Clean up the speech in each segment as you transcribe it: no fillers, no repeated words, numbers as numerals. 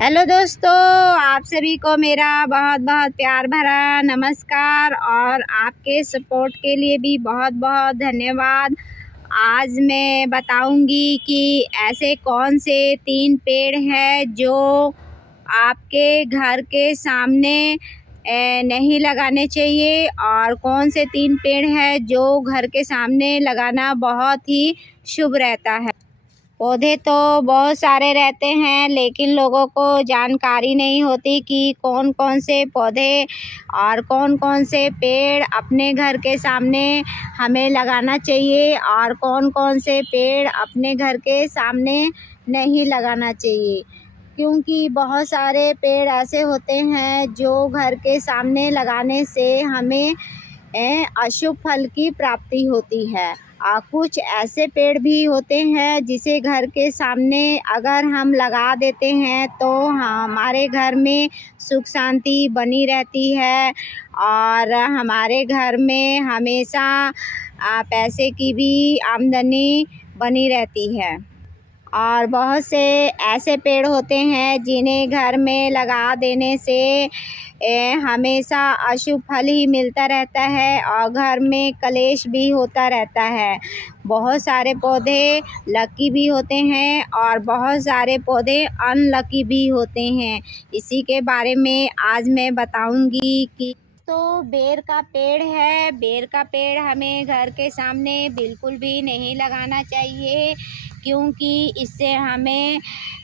Hello दोस्तों, आप सभी को मेरा बहुत बहुत प्यार भरा नमस्कार और आपके सपोर्ट के लिए भी बहुत बहुत धन्यवाद। आज मैं बताऊंगी कि ऐसे कौन से 3 पेड़ हैं जो आपके घर के सामने नहीं लगाने चाहिए और कौन से 3 पेड़ हैं जो घर के सामने लगाना बहुत ही शुभ रहता है। पौधे तो बहुत सारे रहते हैं, लेकिन लोगों को जानकारी नहीं होती कि कौन कौन से पौधे और कौन कौन से पेड़ अपने घर के सामने हमें लगाना चाहिए और कौन कौन से पेड़ अपने घर के सामने नहीं लगाना चाहिए। क्योंकि बहुत सारे पेड़ ऐसे होते हैं जो घर के सामने लगाने से हमें अशुभ फल की प्राप्ति होती है। और कुछ ऐसे पेड़ भी होते हैं जिसे घर के सामने अगर हम लगा देते हैं तो हमारे घर में सुख शांति बनी रहती है और हमारे घर में हमेशा पैसे की भी आमदनी बनी रहती है। और बहुत से ऐसे पेड़ होते हैं जिन्हें घर में लगा देने से हमेशा अशुभ फल ही मिलता रहता है और घर में कलेश भी होता रहता है। बहुत सारे पौधे लकी भी होते हैं और बहुत सारे पौधे अनलकी भी होते हैं। इसी के बारे में आज मैं बताऊंगी कि तो बेर का पेड़ है। बेर का पेड़ हमें घर के सामने बिल्कुल भी नहीं लगाना चाहिए, क्योंकि इससे हमें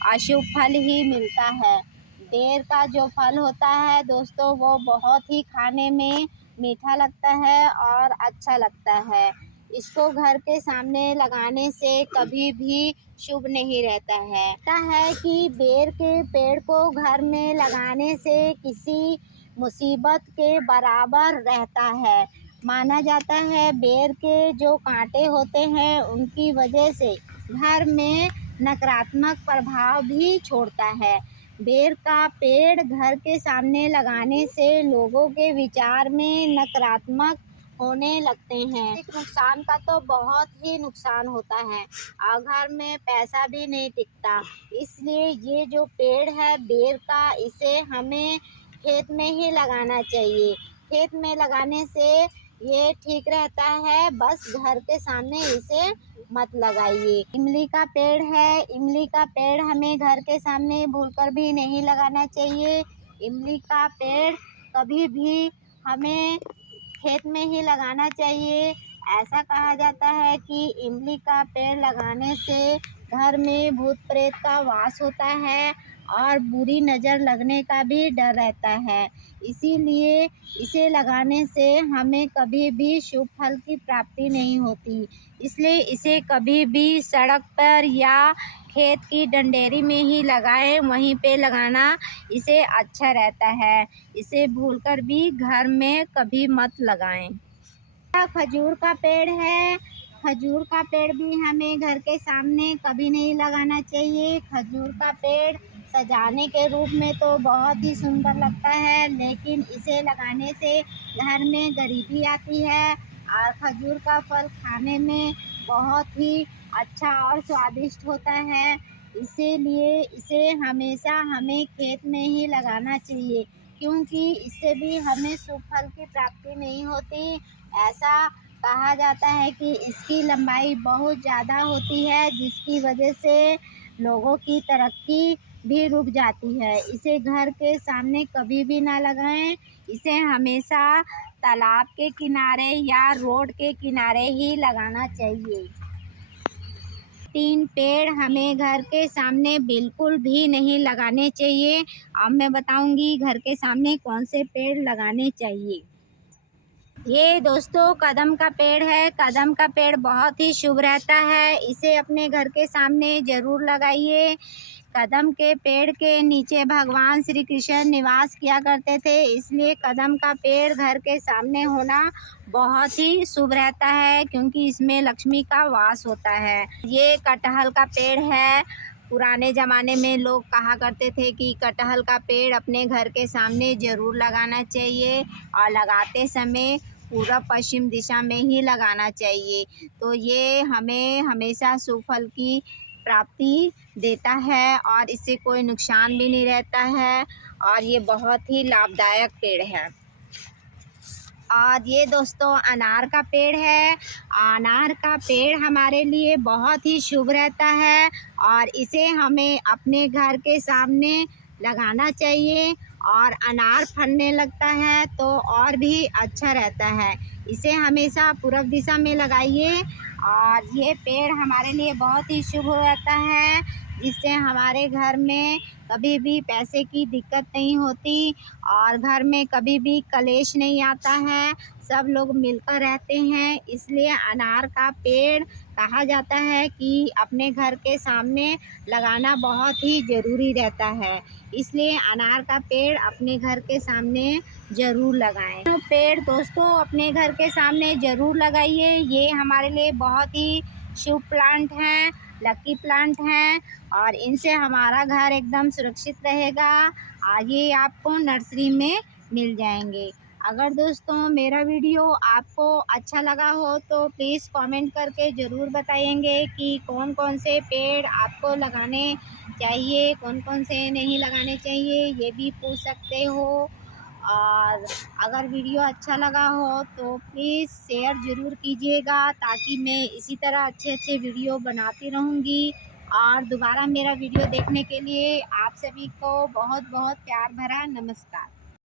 अशुभ फल ही मिलता है। बेर का जो फल होता है दोस्तों, वो बहुत ही खाने में मीठा लगता है और अच्छा लगता है। इसको घर के सामने लगाने से कभी भी शुभ नहीं रहता है। ऐसा है कि बेर के पेड़ को घर में लगाने से किसी मुसीबत के बराबर रहता है। माना जाता है बेर के जो कांटे होते हैं उनकी वजह से घर में नकारात्मक प्रभाव भी छोड़ता है। बेर का पेड़ घर के सामने लगाने से लोगों के विचार में नकारात्मक होने लगते हैं। नुकसान का तो बहुत ही नुकसान होता है और घर में पैसा भी नहीं टिकता। इसलिए ये जो पेड़ है बेर का, इसे हमें खेत में ही लगाना चाहिए। खेत में लगाने से ये ठीक रहता है, बस घर के सामने इसे मत लगाइए। इमली का पेड़ है। इमली का पेड़ हमें घर के सामने भूलकर भी नहीं लगाना चाहिए। इमली का पेड़ कभी भी हमें खेत में ही लगाना चाहिए। ऐसा कहा जाता है कि इमली का पेड़ लगाने से घर में भूत प्रेत का वास होता है और बुरी नज़र लगने का भी डर रहता है। इसीलिए इसे लगाने से हमें कभी भी शुभ फल की प्राप्ति नहीं होती। इसलिए इसे कभी भी सड़क पर या खेत की डंडेरी में ही लगाएं, वहीं पे लगाना इसे अच्छा रहता है। इसे भूलकर भी घर में कभी मत लगाएं। खजूर का पेड़ है। खजूर का पेड़ भी हमें घर के सामने कभी नहीं लगाना चाहिए। खजूर का पेड़ सजाने के रूप में तो बहुत ही सुंदर लगता है, लेकिन इसे लगाने से घर में गरीबी आती है और खजूर का फल खाने में बहुत ही अच्छा और स्वादिष्ट होता है। इसीलिए इसे हमेशा हमें खेत में ही लगाना चाहिए, क्योंकि इससे भी हमें शुभ फल की प्राप्ति नहीं होती। ऐसा कहा जाता है कि इसकी लंबाई बहुत ज़्यादा होती है, जिसकी वजह से लोगों की तरक्की भी रुक जाती है। इसे घर के सामने कभी भी ना लगाएं। इसे हमेशा तालाब के किनारे या रोड के किनारे ही लगाना चाहिए। 3 पेड़ हमें घर के सामने बिल्कुल भी नहीं लगाने चाहिए। अब मैं बताऊंगी घर के सामने कौन से पेड़ लगाने चाहिए। ये दोस्तों कदम का पेड़ है। कदम का पेड़ बहुत ही शुभ रहता है, इसे अपने घर के सामने ज़रूर लगाइए। कदम के पेड़ के नीचे भगवान श्री कृष्ण निवास किया करते थे, इसलिए कदम का पेड़ घर के सामने होना बहुत ही शुभ रहता है, क्योंकि इसमें लक्ष्मी का वास होता है। ये कटहल का पेड़ है। पुराने ज़माने में लोग कहा करते थे कि कटहल का पेड़ अपने घर के सामने ज़रूर लगाना चाहिए और लगाते समय पूर्व पश्चिम दिशा में ही लगाना चाहिए। तो ये हमें हमेशा शुभ फल की प्राप्ति देता है और इससे कोई नुकसान भी नहीं रहता है और ये बहुत ही लाभदायक पेड़ है। और ये दोस्तों अनार का पेड़ है। अनार का पेड़ हमारे लिए बहुत ही शुभ रहता है और इसे हमें अपने घर के सामने लगाना चाहिए और अनार फलने लगता है तो और भी अच्छा रहता है। इसे हमेशा पूर्व दिशा में लगाइए और ये पेड़ हमारे लिए बहुत ही शुभ रहता है, जिससे हमारे घर में कभी भी पैसे की दिक्कत नहीं होती और घर में कभी भी कलेश नहीं आता है, सब लोग मिलकर रहते हैं। इसलिए अनार का पेड़ कहा जाता है कि अपने घर के सामने लगाना बहुत ही ज़रूरी रहता है, इसलिए अनार का पेड़ अपने घर के सामने ज़रूर लगाएं। तो पेड़ दोस्तों अपने घर के सामने ज़रूर लगाइए, ये हमारे लिए बहुत ही शुभ प्लांट हैं, लकी प्लांट हैं और इनसे हमारा घर एकदम सुरक्षित रहेगा। ये आपको नर्सरी में मिल जाएंगे। अगर दोस्तों मेरा वीडियो आपको अच्छा लगा हो तो प्लीज़ कमेंट करके ज़रूर बताएंगे कि कौन कौन से पेड़ आपको लगाने चाहिए, कौन कौन से नहीं लगाने चाहिए, ये भी पूछ सकते हो। और अगर वीडियो अच्छा लगा हो तो प्लीज़ शेयर ज़रूर कीजिएगा, ताकि मैं इसी तरह अच्छे अच्छे वीडियो बनाती रहूँगी। और दोबारा मेरा वीडियो देखने के लिए आप सभी को बहुत बहुत प्यार भरा नमस्कार।